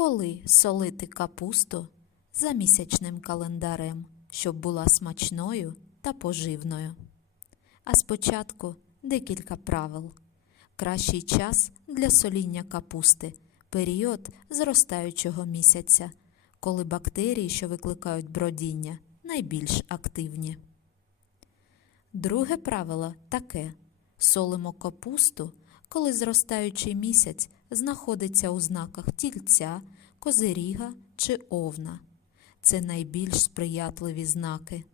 Коли солити капусту за місячним календарем, щоб була смачною та поживною. А спочатку декілька правил. Кращий час для соління капусти період зростаючого місяця, коли бактерії, що викликають бродіння, найбільш активні. Друге правило таке: солимо капусту, коли зростаючий місяць знаходиться у знаках тільця, козиріга чи овна. Це найбільш сприятливі знаки.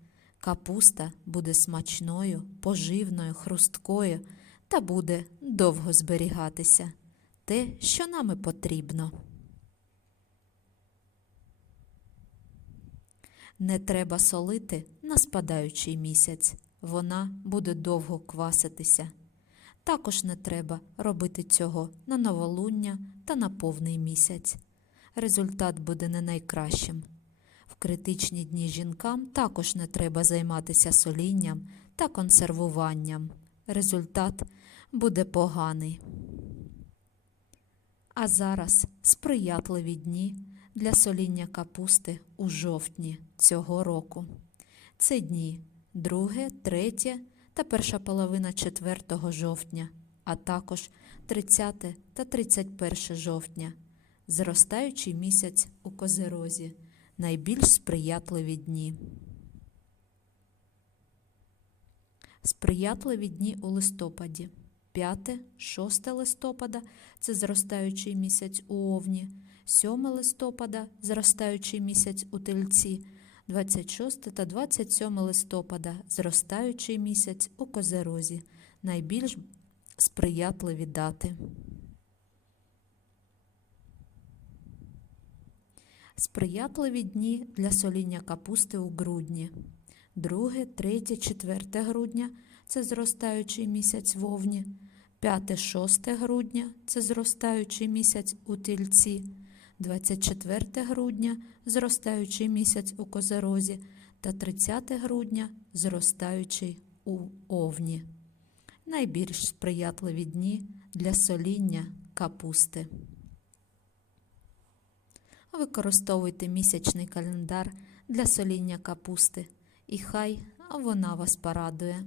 Капуста буде смачною, поживною, хрусткою та буде довго зберігатися. Те, що нам потрібно. Не треба солити на спадаючий місяць, вона буде довго кваситися. Також не треба робити цього на новолуння та на повний місяць. Результат буде не найкращим. В критичні дні жінкам також не треба займатися солінням та консервуванням. Результат буде поганий. А зараз сприятливі дні для соління капусти у жовтні цього року. Це дні 2, 3 та перша половина 4 жовтня, а також 30 та 31 жовтня. Зростаючий місяць у козерозі найбільш сприятливі дні. Сприятливі дні у листопаді. 5-6 листопада це зростаючий місяць у Овні, 7 листопада зростаючий місяць у Тельці, 26 та 27 листопада зростаючий місяць у Козерозі. Найбільш сприятливі дати. Сприятливі дні для соління капусти у грудні. 2, 3, 4 грудня це зростаючий місяць в Овні, 5, 6 грудня це зростаючий місяць у Тільці, 24 грудня зростаючий місяць у Козерозі та 30 грудня зростаючий у Овні. Найбільш сприятливі дні для соління капусти. Використовуйте місячний календар для соління капусти, і хай вона вас порадує.